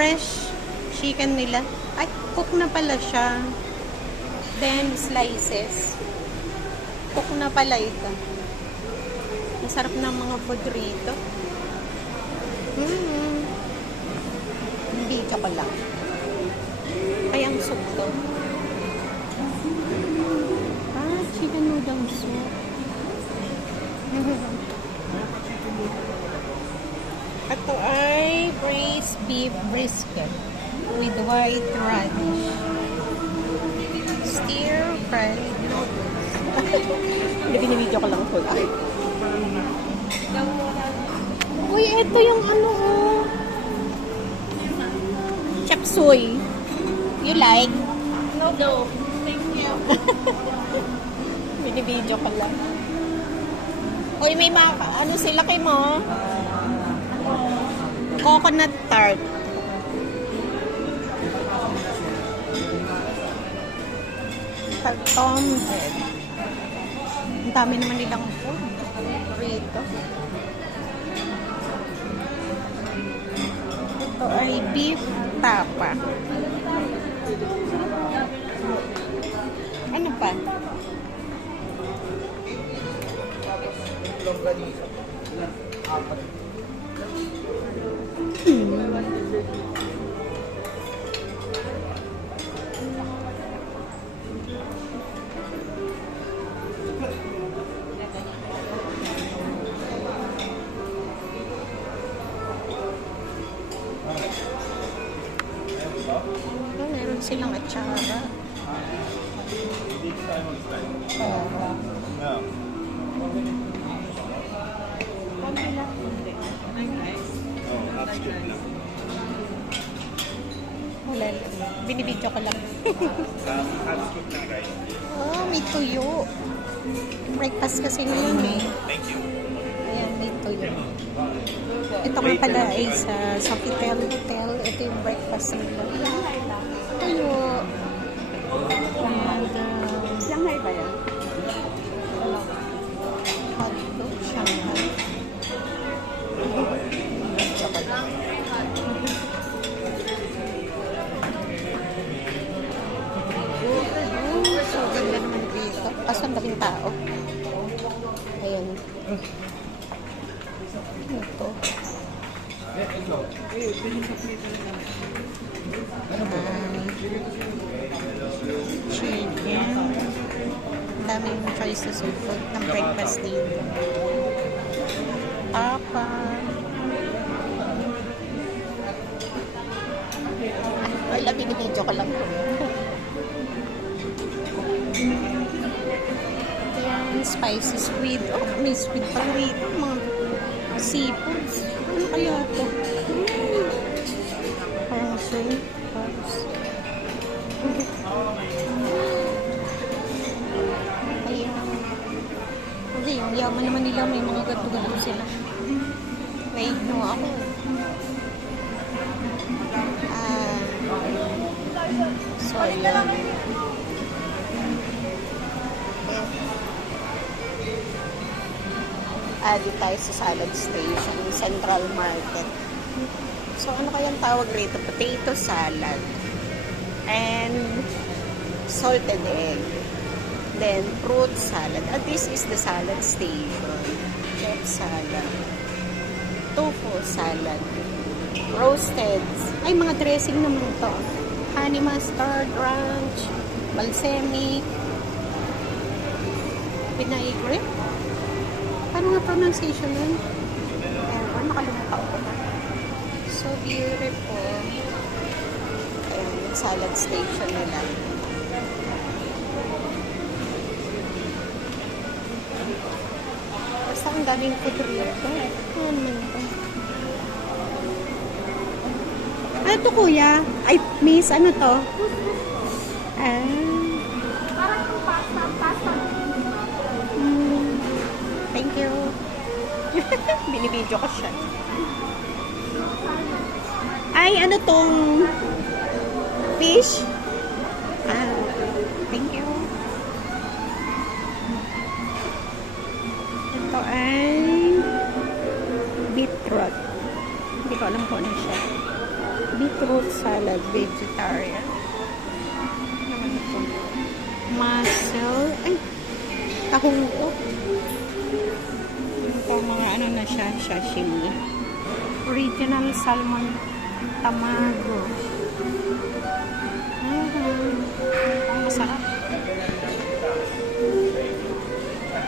fresh chicken nila. Ay, cook na pala siya. Then, slices. Cook na pala ito. Masarap ng mga food rito. Hindi ka pala. Ay, ang soup to. Chicken noodle soup. Ito ay braised beef brisket with white radish. Stir-fried noodles. Hindi, binibidyo ko lang po. Uy, ito yung ano, chop suey. You like? No. Thank you. Binibidyo ko lang. Uy, may mga, ano sila kay mo? Coconut tart. Tom bread. Ang dami naman nilang food rito. Ito ay beef tapa. Ano pa? Meron silang atsara. Wala lang. Binibidyo ko lang. Oh, may tuyo. Breakfast kasi ngayon eh. Thank you. Ayan, may tuyo. Ito nga pala ay sa Sofitel Hotel. Ito yung breakfast nila. Tuyo. And, Shanghai ba yan? hotdog, Shanghai. So, ganda naman dito. Kaso ang daming tao. Ayan. Ito. Chicken. Daming choices of food ng breakfast dito. Papa. Wala, binibidyo ko lang. Ayan, spicy squid. Oh, may squid pa rito. Mga seafoods. Ano kaya ito? Parang shrimp. Ayan. Hindi, yung yaman naman nila. May mga gato-gato sila. Naigno ako. So, ayan. Adi tayo sa salad station, Central Market. So, ano kayang tawag rito? Potato salad. And salted egg. Then, fruit salad. And this is the salad station. Chef salad. Tofu salad. Roasted. Ay, mga dressing naman to. Honey mustard, ranch, balsamic, vinaigrette. Paano nga pronunciation nun? Ewan, nakalimutan ko na. So beautiful. Ayan, salad station nila. Basta ang daming food rito. Ano naman ito? Ano to, kuya? Ay, miss, ano to? Parang yung pasta. Thank you. Binibidyo ko siya. Ay, ano tong fish? Thank you. Ito ay beetroot. Hindi ko alam kung ano siya. beetroot salad, vegetarian. Ano ito? Mussel. Ay, tahong to. Ito, mga ano na siya, sashimi. Original salmon tamago. Ang masarap.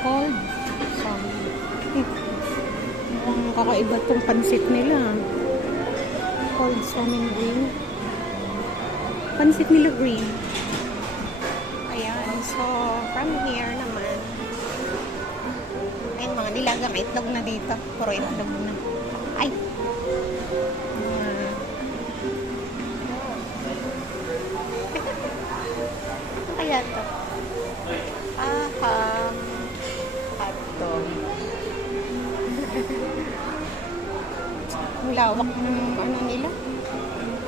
Cold. Ang kakaiba tong pansit nila. Cold salmon green. Pansit nila green. Ayan. So, from here naman. Ayun, mga nilagang itlog na dito. Puro itlog na. Ay! Ano kaya ito? Hotdog. Ang lawak ng ano nila.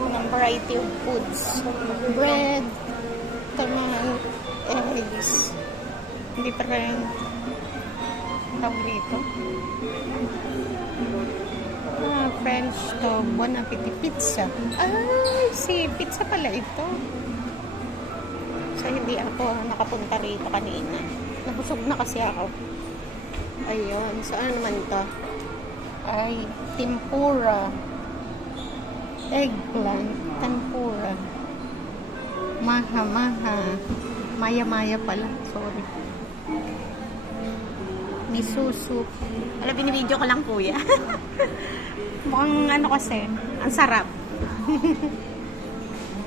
Ng variety of foods. Bread. Taman. Eggs. Hindi pa rin tawag dito. French to Bon Appetit pizza. Ay, si pizza pala ito. So, hindi ako nakapunta rito kanina. Nabusog na kasi ako. Ayun. So, ano naman to? Ay, tempura. Eggplant. Tempura. Maha. Maya pala. Sorry. Miso soup. Alam, binibidyo ko lang, kuya. Mukhang ano kasi, ang sarap.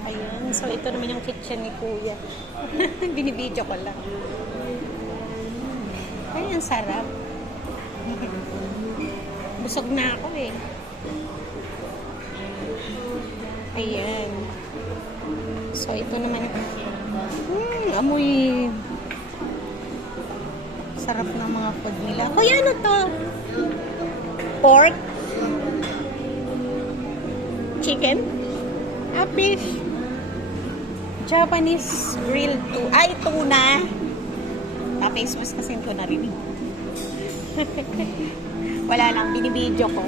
Ayun. So, ito naman yung kitchen ni kuya. Binibidyo ko lang. Ay, ang sarap. Busog na ako eh. Ayan. So, ito naman. Amoy. Sarap ng mga food nila. Kuya, ano to? Pork? Chicken? Fish? Japanese grilled tuna. Ay, tuna! Na-face kasi ito narinig. Wala lang, binibidyo ko.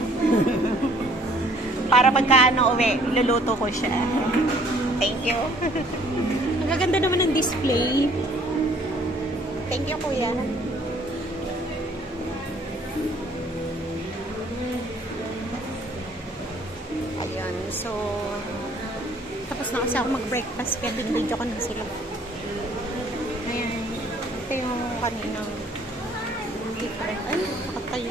Para pagka uwi, iluluto ko siya. Thank you. Ang gaganda naman ng display. Thank you, kuya. Ayan, so tapos na kasi ako mag-breakfast kaya binibidyo ko na sila. Ayan, ito yung kaninang different. Ay, nakatayo.